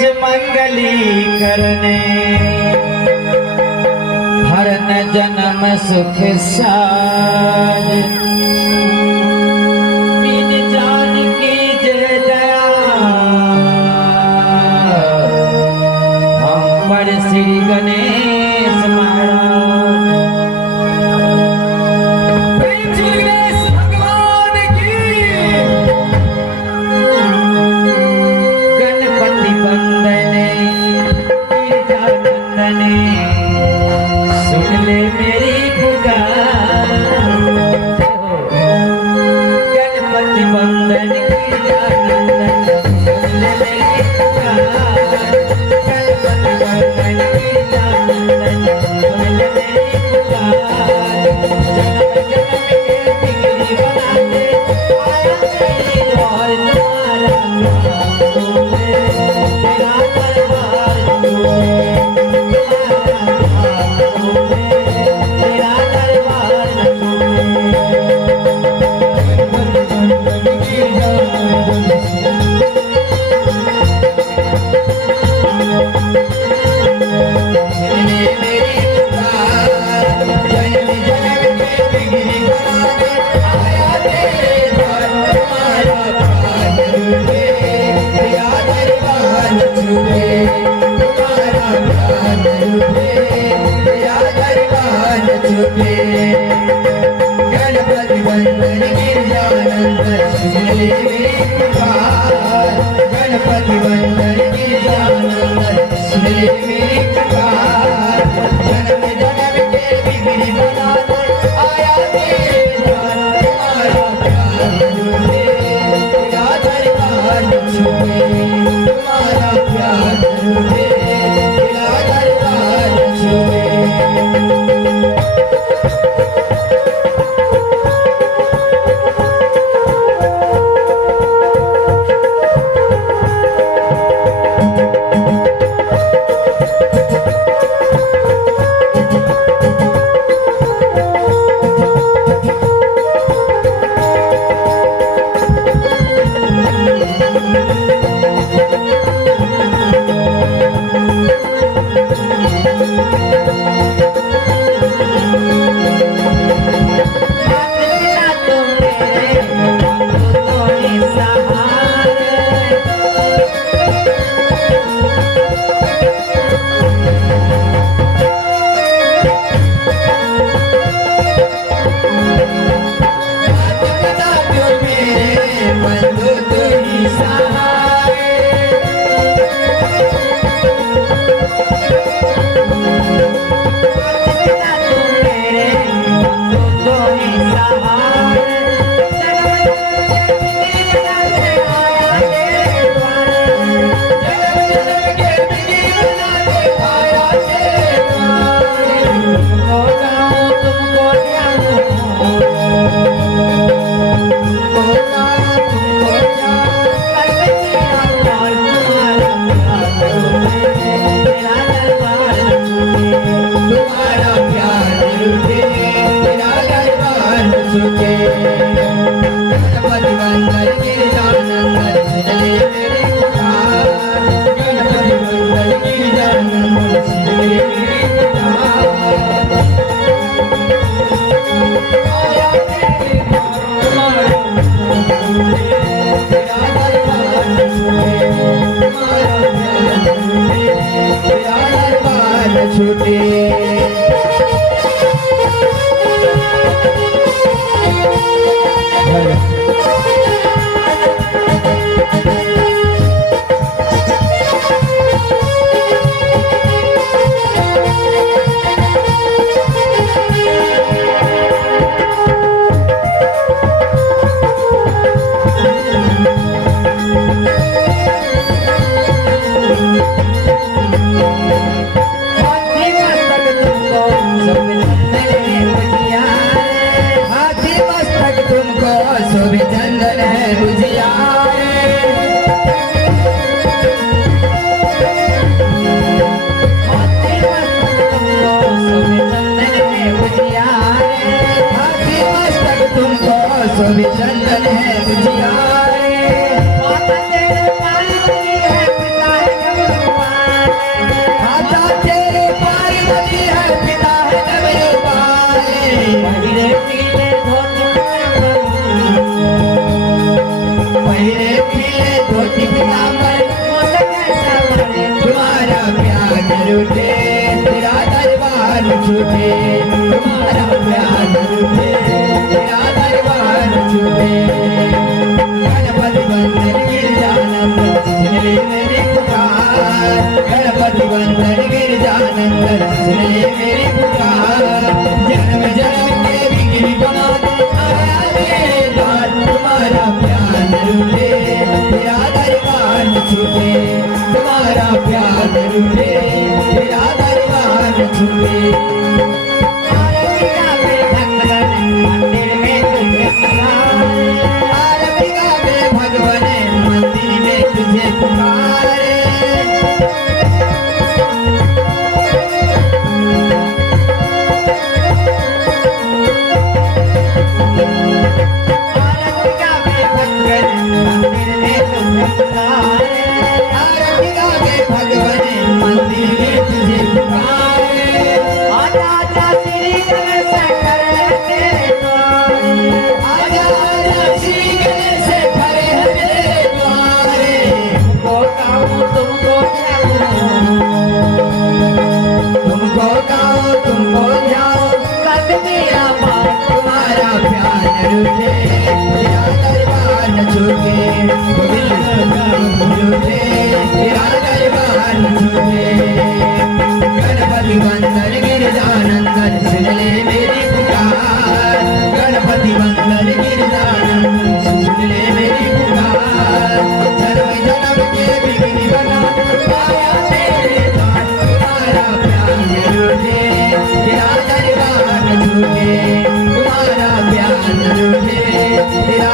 मंगली करने हरन जन्म सुख साज बिन जान की जय दया हम पर श्री गणेश महाराज। सुन ले मेरी पुकार, गणपति बंदन गिरिजानंदन सुन ले मेरी पुकार, गणपति बंदन गिरिजानंदन सुन ले मेरी पुकार। जन्म जन्म के बिगड़ी बनाते आया तेरी द्वार तुम्हारा नाम बोले, तेरा दरबार बोले, गणपति बंदन गिरिजानंदन सुन ले मेरी पुकार, गणपति बंदन गिरिजानंदन सुन ले मेरी पुकार। जन्म जन्म के बिगड़ी बनाने आया तेरे द्वार तुम्हारा प्यार झूठे, तेरा दरबार झूठे, तुम्हारा प्यार झूठे, तेरा दरबार झूठे। छूटे, तुम्हारा प्यार रूठे, तेरा दरबार छूटे। गणपति वंदन गिरजानंदन सुन ले मेरी पुकार, गणपति वंदन गिरजानंदन सुन ले मेरी पुकार। जन्म जन्म के बिगड़ी बना दे आया मेरे द्वार, तुम्हारा प्यार रूठे, तेरा दरबार छूटे, तुम्हारा प्यार रूठे, तेरा दरबार छूटे। आरती गावे भगवान मंदिर में तुझे पुकारे, आरती गावे भगवान मंदिर में तुझे पुकारे। आरती गावे भगवान मंदिर में तुझे पुकारे, आरती गावे भगवान मंदिर में तुझे पुकारे। आजा आजा श्री गणेश खड़े हैं तेरे द्वारे, आजा आजा श्री गणेश खड़े हैं तेरे द्वारे। तुमको गाऊं तुमको जाऊं, तुमको गाऊं तुमको जाऊं, कद मेरा पार तुम्हारा प्यार रूठे, तेरा दरबार न छूटे, छूटे, तेरा दरबार न छूटे। गणपति वंदन गिरजानंदन सुन ले मेरी पुकार, गणपति वंदन गिरजानंदन सुन ले मेरी पुकार। जन्म जन्म के बिगड़ी बना आया तेरे द्वार, तुम्हारा प्यार रूठे, तेरा दरबार न छूटे, तुम्हारा प्यार रूठे, तेरा